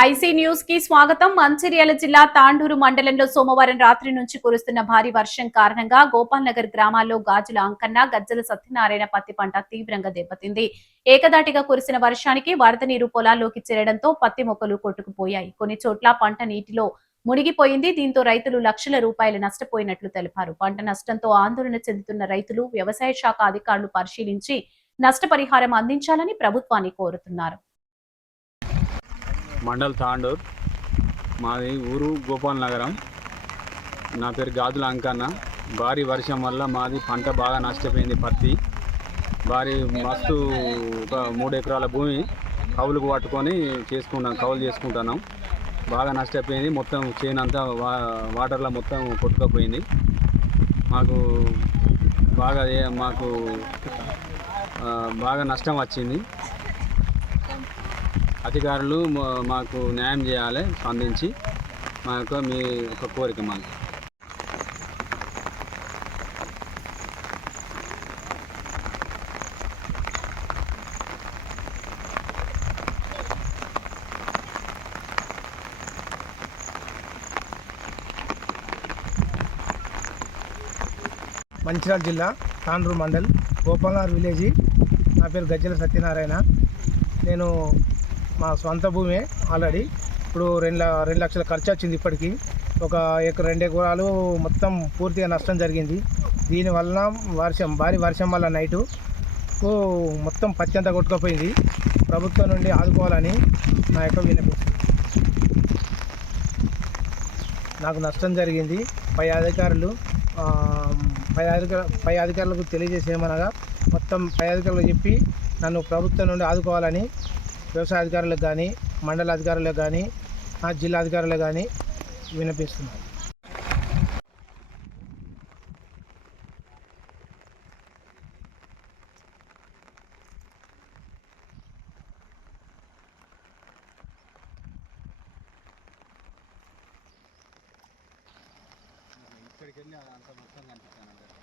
IC news కి స్వాగతం. మంచిర్యాల జిల్లా తాండూరు మండలంలో సోమవారం రాత్రి నుంచి కురుస్తున్న భారీ వర్షం కారణంగా గోపాల్ నగర్ గ్రామాల్లో గాజుల అంకన్న, గజ్జల సత్యనారాయణ పత్తి పంట తీవ్రంగా దెబ్బతింది. ఏకదాటిగా కురిసిన వర్షానికి వరద నీరు పొలాల్లోకి చేరడంతో పత్తి మొక్కలు కొట్టుకుపోయాయి. కొన్ని చోట్ల పంట నీటిలో మునిగిపోయింది. దీంతో రైతులు లక్షల రూపాయలు నష్టపోయినట్లు తెలిపారు. పంట నష్టంతో ఆందోళన చెందుతున్న రైతులు వ్యవసాయ శాఖ అధికారులు పరిశీలించి నష్టపరిహారం అందించాలని ప్రభుత్వాన్ని కోరుతున్నారు. మండల్ తాండూర్, మాది ఊరు గోపాల్ నగరం. నా పేరు గాజుల అంకన్న. భారీ వర్షం వల్ల మాది పంట బాగా నష్టపోయింది. పత్తి మస్తు ఒక 3 ఎకరాల భూమి కౌలుకు పట్టుకొని కౌలు చేసుకుంటున్నాం. బాగా నష్టపోయింది. మొత్తం చేనంతా వాటర్లో మొత్తం కొట్టుకుపోయింది. మాకు బాగా నష్టం వచ్చింది. అధికారులు మాకు న్యాయం చేయాలి, స్పందించి మీ ఒక కోరిక మాకు. మంచిర్యాల జిల్లా తాండూరు మండల్ గోపాల్నగర్ విలేజ్. నా పేరు గజ్జల సత్యనారాయణ. నేను మా స్వంత భూమి ఆల్రెడీ ఇప్పుడు 2 లక్షల ఖర్చు వచ్చింది. ఇప్పటికీ ఒక 2 ఎకరాలు మొత్తం పూర్తిగా నష్టం జరిగింది. దీనివల్ల భారీ వర్షం వల్ల నైటు మొత్తం పత్తి అంతా కొట్టుకుపోయింది. ప్రభుత్వం నుండి ఆదుకోవాలని నా యొక్క విన్నపం. నాకు నష్టం జరిగింది. పై అధికారులకు తెలియజేసేమనగా మొత్తం పై అధికారులకు చెప్పి నన్ను ప్రభుత్వం నుండి ఆదుకోవాలని వ్యవసాయ అధికారులకు కానీ, మండల అధికారులకు కానీ, జిల్లా అధికారులకు కానీ విన్నపిస్తున్నాను. ఇక్కడికి వెళ్ళి అంత మొత్తం కనిపిస్తాను.